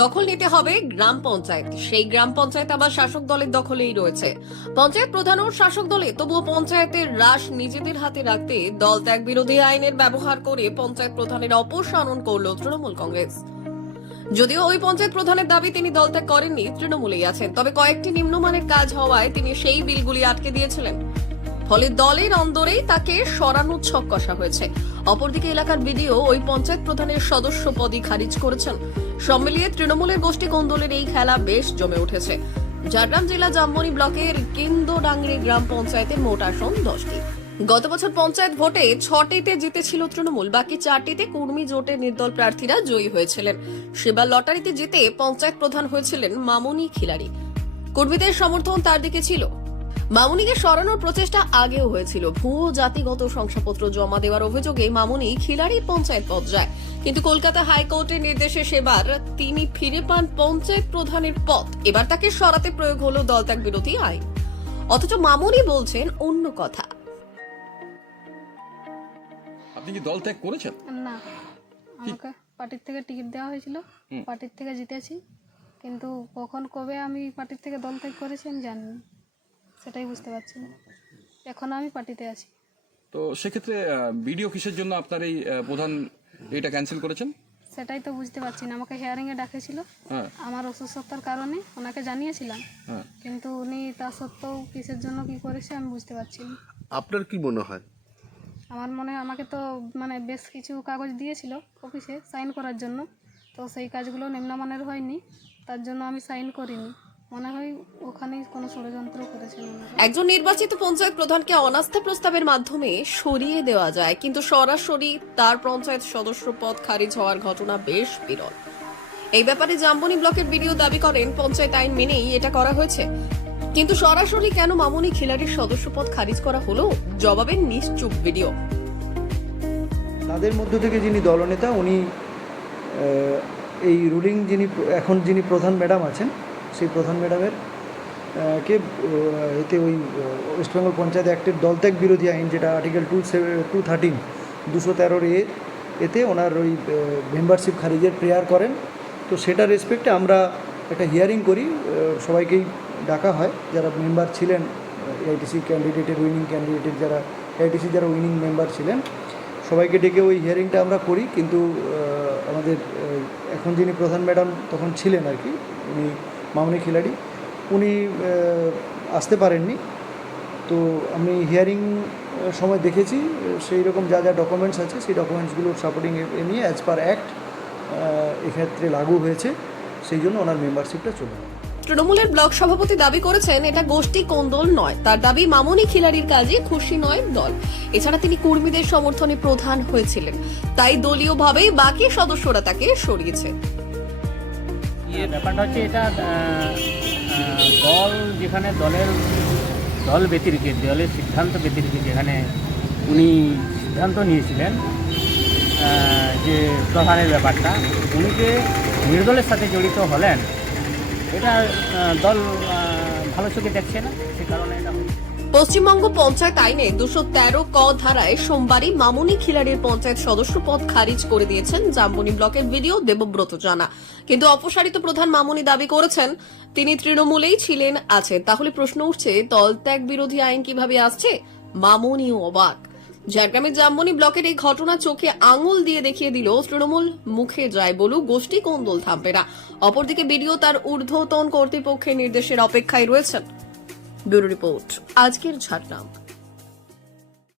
দখল নিতে হবে গ্রাম পঞ্চায়েত। সেই গ্রাম পঞ্চায়েত আবার শাসক দলের দখলেই রয়েছে। পঞ্চায়েত প্রধান ও শাসক দলে, তবুও পঞ্চায়েতের রাশ নিজেদের হাতে রাখতে দল ত্যাগ বিরোধী আইনের ব্যবহার করে পঞ্চায়েত প্রধানের অপসারণ করল তৃণমূল কংগ্রেস। যদিও ওই পঞ্চায়েত প্রধানের দাবি তিনি দল ত্যাগ করেননি, তৃণমূলেই আছেন। তবে কয়েকটি নিম্নমানের কাজ হওয়ায় তিনি সেই বিলগুলি আটকে দিয়েছিলেন। ফলে দলের অন্দরেই তাকে সরানোর ছক কষা হয়েছে। অপরদিকে এলাকার বিডিও ওই পঞ্চায়েত প্রধানের সদস্য পদই খারিজ করেছেন। সব মিলিয়ে তৃণমূলের গোষ্ঠী কোন্দলের এই খেলা বেশ জমে উঠেছে। ঝাড়গ্রাম জেলা জামবনি ব্লকের কিন্দোডাংরি গ্রাম পঞ্চায়েতের মোট আসন 10টি। গত বছর পঞ্চায়েত ভোটে 6টিতে জিতেছিল তৃণমূল, বাকি 4টিতে কুর্মী জোটের নির্দল প্রার্থীরা জয়ী হয়েছিলেন। সেবার লটারিতে জিতে পঞ্চায়েত প্রধান হয়েছিলেন মামুনি খিলাড়ি। কর্মীদের সমর্থন তার দিকে ছিল। মামুনিকে সরানোর প্রচেষ্টা আগেও হয়েছিল। ভুয়ো জাতিগত শংসাপত্র জমা দেওয়ার অভিযোগে মামুনি খিলাড়ির পঞ্চায়েত পদ যায়, কিন্তু কলকাতা হাইকোর্টের নির্দেশে সেবার তিনি ফিরে পান পঞ্চায়েত প্রধানের পদ। এবার তাকে সরাতে প্রয়োগ হলো দলত্যাগ বিরোধী আইন। অথচ মামুনি বলছেন অন্য কথা। আপনি কি দল ত্যাগ করেছেন? না, আমাকে পার্টির থেকে টিকিট দেওয়া হয়েছিল, পার্টির থেকে জিতেছি, কিন্তু কখন কবে আমি পার্টির থেকে দল ত্যাগ করেছি আমি জানি না, সেটাই বুঝতে পারছি না। এখন আমি পার্টিতে আছি। তো সেক্ষেত্রে ভিডিও কিসের জন্য আপনার এই প্রধান এটা ক্যান্সেল করেছেন? সেটাই তো বুঝতে পারছি না। আমাকে হিয়ারিংয়ে ডাকেছিল, আমার অসুস্থতার কারণে ওনাকে জানিয়েছিলাম, কিন্তু উনি তা সত্ত্বেও কিসের জন্য কি করেছে আমি বুঝতে পারছি না। আপনার কি মনে হয়? আমার মনে হয় আমাকে তো বেশ কিছু কাগজ দিয়েছিল অফিসে সাইন করার জন্য, তো সেই কাজগুলো নিম্নমানের হয়নি, তার জন্য আমি সাইন করিনি। মনে হয় ওখানেই কোনো ষড়যন্ত্র করেছিল। একজন নির্বাচিত পঞ্চায়েত প্রধানকে অনাস্থা প্রস্তাবের মাধ্যমে সরিয়ে দেওয়া যায়, কিন্তু সরাসরি তার পঞ্চায়েত সদস্য পদ খারিজ হওয়ার ঘটনা বেশ বিরল। এই ব্যাপারে জামবনি ব্লকের বিডিও দাবি করেন পঞ্চায়েত আইন মেনেই এটা করা হয়েছে, কিন্তু সরাসরি কেন মামুনি খিলাড়ির সদস্য পদ খারিজ করা হলো, জবাবে নিশ্চুপ বিডিও। তাদের মধ্য থেকে যিনি দলনেতা, উনি এই রুলিং যিনি প্রধান ম্যাডাম আছেন, সেই প্রধান ম্যাডামের কে এতে ওই ওয়েস্ট বেঙ্গল পঞ্চায়েত অ্যাক্টের দলত্যাগ বিরোধী আইন, যেটা আর্টিকেল 213 213 এতে ওনার ওই মেম্বারশিপ খারিজের প্রেয়ার করেন। তো সেটা রেসপেক্টে আমরা একটা হিয়ারিং করি, সবাইকেই ডাকা হয় যারা মেম্বার ছিলেন, এআইটিসি ক্যান্ডিডেটের উইনিং ক্যান্ডিডেটের যারা এআইটিসি যারা উইনিং মেম্বার ছিলেন, সবাইকে ডেকে ওই হিয়ারিংটা আমরা করি। কিন্তু আমাদের এখন যিনি প্রধান ম্যাডাম তখন ছিলেন আর কি, উনি মামুনি খিলাড়ি, উনি আসতে পারেননি। তো আমি হিয়ারিং সময় দেখেছি সেই রকম যা যা ডকুমেন্টস আছে সেই ডকুমেন্টসগুলোর সাপোর্টিং নিয়ে অ্যাজ পার অ্যাক্ট এক্ষেত্রে লাগু হয়েছে, সেই জন্য ওনার মেম্বারশিপটা চলে যায়। তৃণমূলের ব্লক সভাপতি দাবি করেছেন এটা গোষ্ঠী কোন্দল নয়। তার দাবি মামুনি খিলাড়ির কাজে খুশি নয় দল। এছাড়া তিনি কর্মীদের সমর্থনে প্রধান হয়েছিলেন, তাই দলীয়ভাবেই বাকি সদস্যরা তাকে সরিয়েছে। ব্যাপারটা হচ্ছে এটা দল যেখানে দল ব্যতিরেকে, দলের সিদ্ধান্ত ব্যতিরেকে যেখানে উনি সিদ্ধান্ত নিয়েছিলেন যে প্রধানের ব্যাপারটা, উনি যে নির্দলের সাথে জড়িত হলেন, এটা দল ভালো চোখে দেখছে না, সে কারণে এটা। পশ্চিমবঙ্গ পঞ্চায়েত আইনে 213 ক ধারায় সোমবারই মামুনি খিলাড়ির পঞ্চায়েত সদস্য পদ খারিজ করে দিয়েছেন জামবনি ব্লকের বিডিও দেবব্রত জানা। কিন্তু অপসারিত প্রধান মামুনি দাবি করেছেন তিনি তৃণমূলেই ছিলেন, আছেন। তাহলে প্রশ্ন উঠছে, দল ত্যাগ বিরোধী আইন কিভাবে আসছে? মামুনিও অবাক। ঝাড়গ্রামের জামবনি ব্লকের এই ঘটনা চোখে আঙুল দিয়ে দেখিয়ে দিল তৃণমূল মুখে যায় বলুক গোষ্ঠী কোন্দল থামবে না। অপরদিকে বিডিও তার ঊর্ধ্বতন কর্তৃপক্ষের নির্দেশের অপেক্ষায় রয়েছেন। ব্যুরো রিপোর্ট, আজকের ঝাড়গ্রাম।